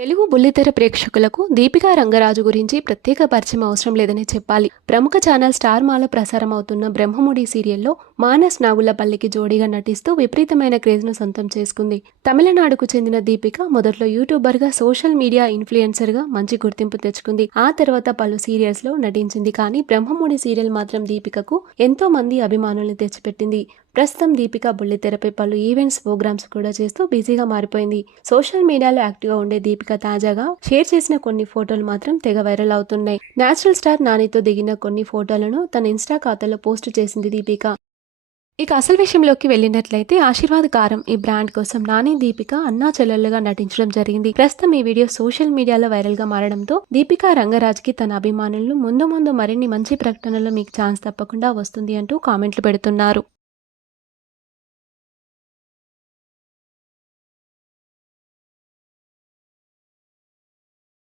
తెలుగు బుల్లితెర ప్రేక్షకులకు దీపికా రంగరాజు గురించి ప్రత్యేక పరిచయం అవసరం లేదనే చెప్పాలి. ప్రముఖ ఛానల్ స్టార్ మాలో ప్రసారం అవుతున్న బ్రహ్మముడి సీరియల్లో మానస్ నాగులపల్లికి జోడీగా నటిస్తూ విపరీతమైన క్రేజ్ను సొంతం చేసుకుంది. తమిళనాడుకు చెందిన దీపిక మొదట్లో యూట్యూబర్గా సోషల్ మీడియా ఇన్ఫ్లుయెన్సర్గా మంచి గుర్తింపు తెచ్చుకుంది. ఆ తర్వాత పలు సీరియల్స్లో నటించింది. కానీ బ్రహ్మముడి సీరియల్ మాత్రం దీపికకు ఎంతో మంది అభిమానుల్ని తెచ్చిపెట్టింది. ప్రస్తుతం దీపిక బుల్లితెరపై పలు ఈవెంట్స్ ప్రోగ్రామ్స్ కూడా చేస్తూ బిజీగా మారిపోయింది. సోషల్ మీడియాలో యాక్టివ్గా ఉండే దీపిక తాజాగా షేర్ చేసిన కొన్ని ఫోటోలు మాత్రం తెగ వైరల్ అవుతున్నాయి. నేచురల్ స్టార్ నానితో దిగిన కొన్ని ఫోటోలను తన ఇన్స్టా ఖాతాలో పోస్ట్ చేసింది దీపిక. ఇక అసలు విషయంలోకి వెళ్ళినట్లయితే ఆశీర్వాద్ కారం ఈ బ్రాండ్ కోసం నాని దీపిక అన్నా చెల్లెలుగా నటించడం జరిగింది. ప్రస్తుతం ఈ వీడియో సోషల్ మీడియాలో వైరల్గా మారడంతో దీపిక రంగరాజ్కి తన అభిమానులు ముందు ముందు మరిన్ని మంచి ప్రకటనలు మీకు ఛాన్స్ తప్పకుండా వస్తుంది అంటూ కామెంట్లు పెడుతున్నారు.